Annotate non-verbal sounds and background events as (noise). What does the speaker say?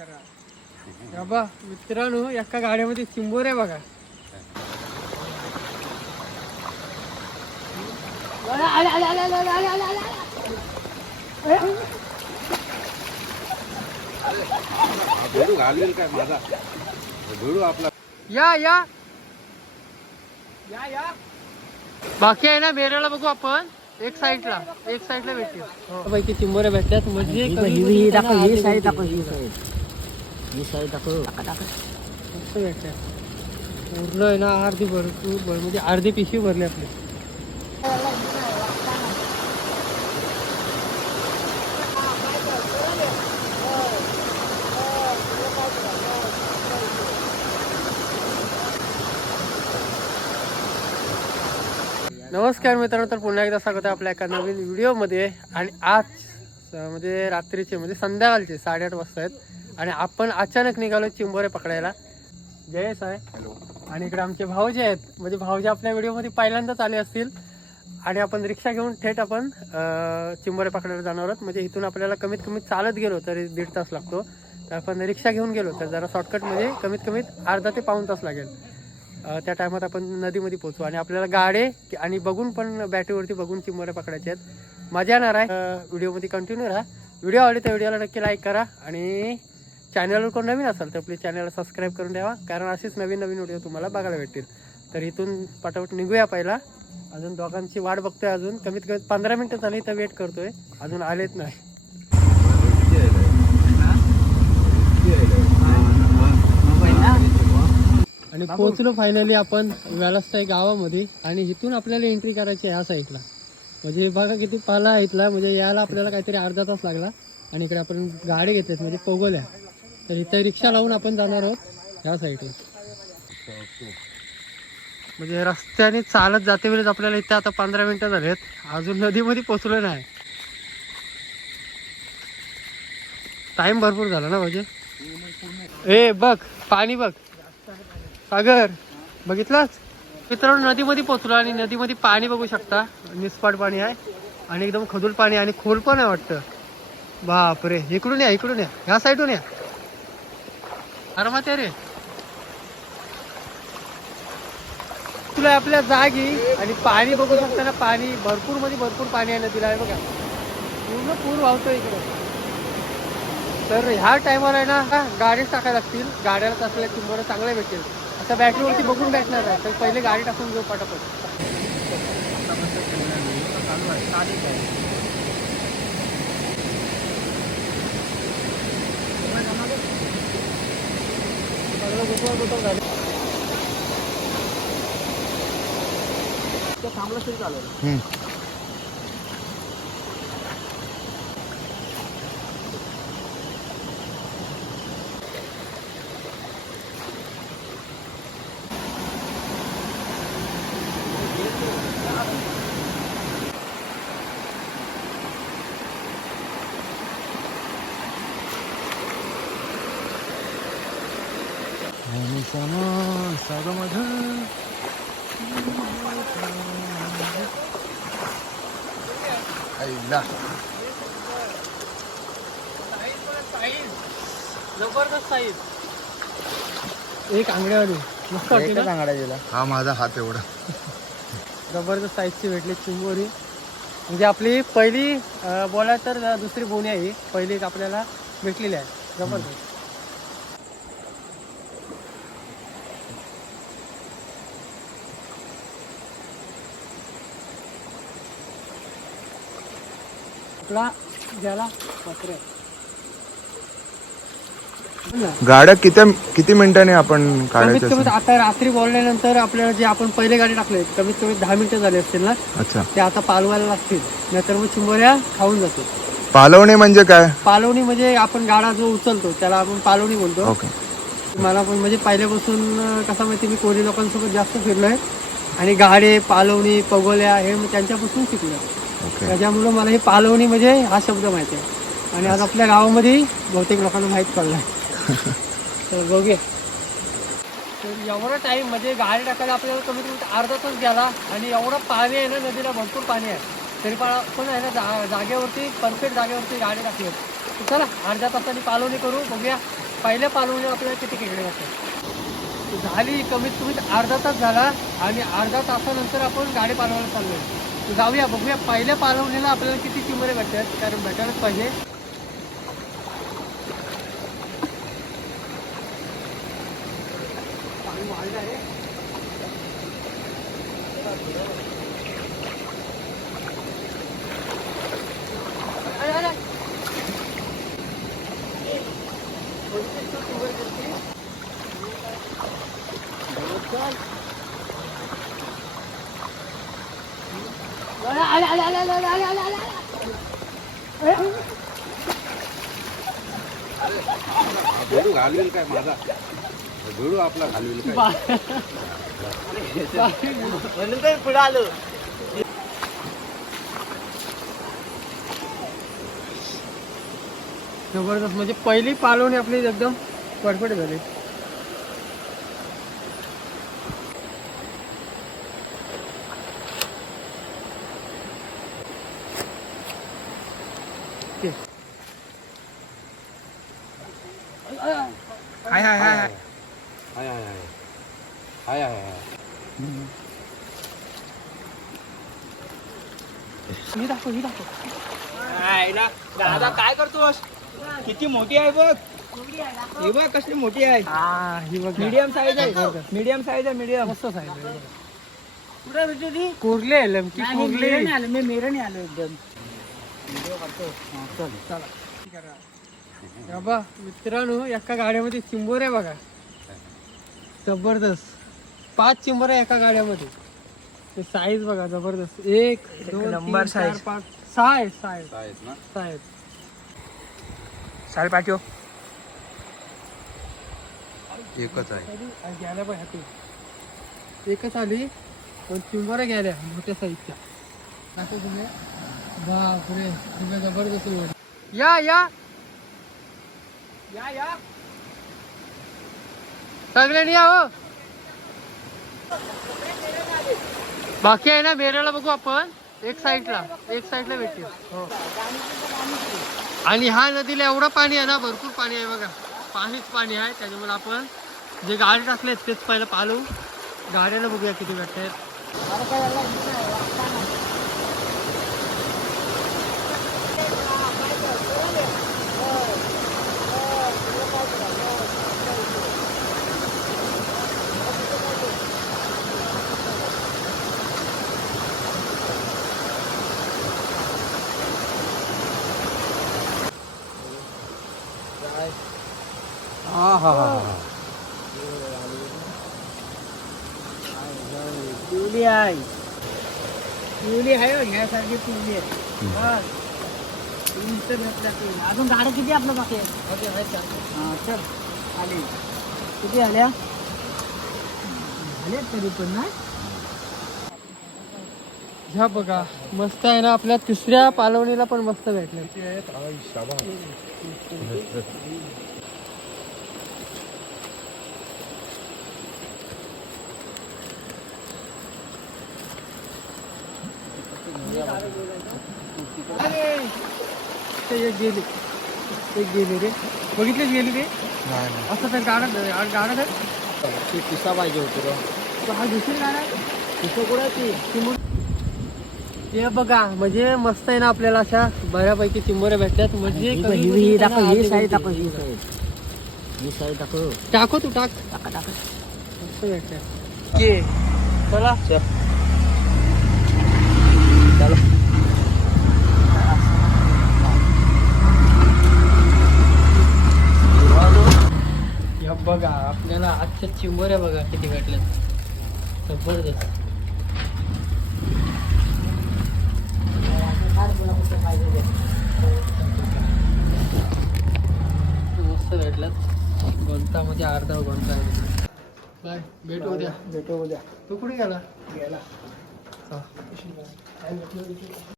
करा. मित्रांनो एका गाड्यामध्ये चिंबोर आहे बघा. या या. या या. बाकी आहे ना बेराला बघू आपण. एक साईडला एक साईडला ला पैकी चिंबोऱ्या भेटल्यात म्हणजे ही अर्धी साईड भेटतील. दाखव साईड साईड दाखव. टाका टाका मस्त भेटतात पूर्ण आहे ना अर्धी भरपूर भर म्हणजे अर्धी पिशवी भरली आपली. नमस्कार मित्रांनो तर पुन्हा एकदा स्वागत आहे आपल्या एका नवीन व्हिडिओमध्ये आणि आज म्हणजे रात्रीचे म्हणजे संध्याकाळचे साडेआठ वाजता आहेत. आणि आपण अचानक निघालो चिंबोरे पकडायला. जयेश आहे. हॅलो. आणि इकडे आमचे भाऊजे आहेत. म्हणजे भाऊजे आपल्या व्हिडिओमध्ये पहिल्यांदाच आले असतील. आणि आपण रिक्षा घेऊन थेट आपण चिंबोरे पकडायला जाणार आहोत. म्हणजे इथून आपल्याला कमीत कमी चालत गेलो तरी दीड तास लागतो. तर आपण रिक्षा घेऊन गेलो तर जरा शॉर्टकटमध्ये कमीत कमीत अर्धा ते पाऊण तास लागेल. त्या टायमात आपण नदीमध्ये पोहोचू. आणि आपल्याला गाडे आणि बघून पण बॅटरीवरती बघून चिंबोरे पकडायचे आहेत. मजा येणार आहे. व्हिडिओमध्ये कंटिन्यू राहा. व्हिडिओ आवडली तर व्हिडिओला नक्की लाईक करा. आणि चॅनलवर कोण नवीन असाल तर प्लीज चॅनलला सबस्क्राईब करून ठेवा. कारण असेच नवीन नवीन व्हिडिओ तुम्हाला बघायला भेटतील. तर इथून पटापट निघूया पहिला. अजून दोघांची वाट बघतोय अजून. कमीत कमी पंधरा मिनिटं झाली तर वेट करतोय. अजून आलेच नाही. आणि पोहोचलो फायनली आपण वेलास्ताई गावामध्ये. आणि इथून आपल्याला एंट्री करायची आहे ह्या साईडला म्हणजे बघा किती पाला इथला म्हणजे यायला आपल्याला काहीतरी अर्धा तास लागला. आणि इकडे आपण गाडी घेतल्यात म्हणजे पोगोल्या. तर इथे रिक्षा लावून आपण जाणार आहोत ह्या साईडला म्हणजे रस्त्याने चालत जाते वेळेस आपल्याला इथे आता पंधरा मिनिटं झालेत. अजून नदीमध्ये पोचलो नाही. टाइम भरपूर झाला ना म्हणजे ए बघ पाणी बघ. सागर बघितलाच मित्रांनो नदीमध्ये पोचलो आणि नदीमध्ये पाणी बघू शकता. निस्पाट पाणी आहे आणि एकदम खदूल पाणी आणि खोल पण आहे वाटतं. बापरे इकडून या इकडून या. ह्या साईडून या. अरे या रे. तुला आपल्या जागी आणि पाणी बघू शकता ना पाणी भरपूरमध्ये भरपूर पाणी आलं तिला आहे बघा. पूर्ण पूर वाहतो इकडे. तर ह्या टायमाला आहे ना गाडीच टाकायला लागतील. गाड्याला असलेल्या किंमत चांगलं भेटेल. आता बॅटरीवरती बघून भेटणार आहे. तर पहिले गाडी टाकून घेऊ पटापट. हम्म Thank you. जबरदस्त साईज एक आंगड्यावाली. मस्त ना? हा माझा हात एवढा. जबरदस्त साईजची भेटली चिंबोरी म्हणजे आपली पहिली अं, बोला तर दुसरी बोनी आहे ही. पहिली एक आपल्याला भेटलेली आहे. जबरदस्त. आपला ज्याला पत्रे गाड्या किती किती मिनिटांनी आपण कमीत कमीत आता रात्री बोलल्यानंतर आपल्याला जे आपण पहिले गाडी टाकले कमीत कमी दहा मिनिटं झाले असतील ना अच्छा. ते आता पालवायला लागतील. नाहीतर मग चिंबोऱ्या खाऊन जातो पालवणे म्हणजे काय? पालवणी म्हणजे आपण गाडा जो उचलतो त्याला आपण पालवणी बोलतो ओके. मला पण म्हणजे पहिल्यापासून अं, कसं माहिती मी कोळी लोकांसोबत जास्त फिरलोय. आणि गाडे पालवणी पगोल्या हे मी त्यांच्यापासून शिकलोय. त्याच्यामुळं मला हे पालवणी म्हणजे हा शब्द माहिती आहे. आणि आज आपल्या गावामध्ये बहुतेक लोकांना माहीत पडलाय (laughs) तर बघूया. तर एवढा टाइम म्हणजे गाडी टाकायला आपल्याला कमीत कमी अर्धा तास गेला आणि एवढं पाणी आहे ना नदीला भरपूर पाणी आहे. तरी पण आपण आहे ना जा जागेवरती परफेक्ट जागेवरती गाडी टाकली. तर चला अर्ध्या तासाने पालवणी करू बघूया. पहिल्या पालवणी आपल्याला किती खेकडे भेटतात झाली कमीत कमी अर्धा तास झाला आणि अर्धा तासानंतर आपण गाडी पालवायला चाललोय. तर जाऊया बघूया. पहिल्या पालवणीला आपल्याला किती चिमरे भेटतात? कारण भेटायलाच पाहिजे. भेडू घालवेल काय माझा? भेडू आपला घालवेल काय? म्हणून तर पुढे आलो. जबरदस्त. म्हणजे पहिली पालवणी आपली एकदम पडपड झाली. ही दाखव ही दाखव. दादा काय करतोस? किती मोठी आहे बघ. ही बघ कसली मोठी आहे. हा ही. मीडियम साईज आहे. मीडियम साईज आहे मीडियम मस्त सांगितलं कुठे भेटली ती कुर्ले आहे लमकी कुर्ले. आलो मी मेरणे आलो एकदम. चल. (laughs) बाबा मित्रांनो एका गाड्यामध्ये चिंबोर आहे बघा. जबरदस्त. पाच चिंबोर आहे एका गाड्यामध्ये. ते साईज बघा जबरदस्त. एक दोन नंबर तीन, चार size. पाच. सहा आहेत सहा आहेत आहेत ना? सहा आहेत साल पाठव. एकच आहे. गेल्या एकच आली पण चिंबोऱ्या गेल्या मोठ्या साईजच्या तुम्ही. बापरे तुम्ही जबरदस्त निवड या या. या या. सगळ्यांनी या हो. बाकी आहे ना बेऱ्याला बघू आपण. एक साईडला एक साईडला भेटतील. हो. आणि ह्या नदीला एवढं पाणी आहे ना भरपूर पाणी आहे बघा. पाणीच पाणी आहे त्याच्यामुळे आपण जे गाडी टाकले तेच पहिलं पालू. गाड्याला बघूया किती भेटतात. हा हा हा पिवली आहे. पिवली आहे हो, घ्यासारखी पिवली आहे. तीन तर भेटल्या तीन. अजून गाड्या किती आपलं बाकी आहे? हा, चल. आली. किती आल्या? झाल्या तरी पण ना? ह्या बघा मस्त आहे ना आपल्या तिसऱ्या पालवणीला पण मस्त भेटले. एक गेली. एक गेली रे. बघितलीच गेली ते? असं तर गाडा गाडा तर ती पिसा पाहिजे होती रे. हा दुसरी गाडा आहे. पिसा कुठे ती? हे बघा म्हणजे मस्त आहे ना आपल्याला अशा बऱ्यापैकी चिंबोऱ्या भेटतात म्हणजे दाखव ही साईड भेटते. दाखव ही साईड ही साईड दाखव. टाको तू टाक. टाका टाका. मस्त भेटतात. के चला. चलो या बघा आपल्याला आजच्या चिंबोऱ्या बघा किती भेटल्यात. जबरदस्त. मस्त भेटल्यात. गोंतामध्ये अर्धा गोंता आहे. बाय भेटू उद्या. भेटू उद्या. तू कुठे गेला? गेला.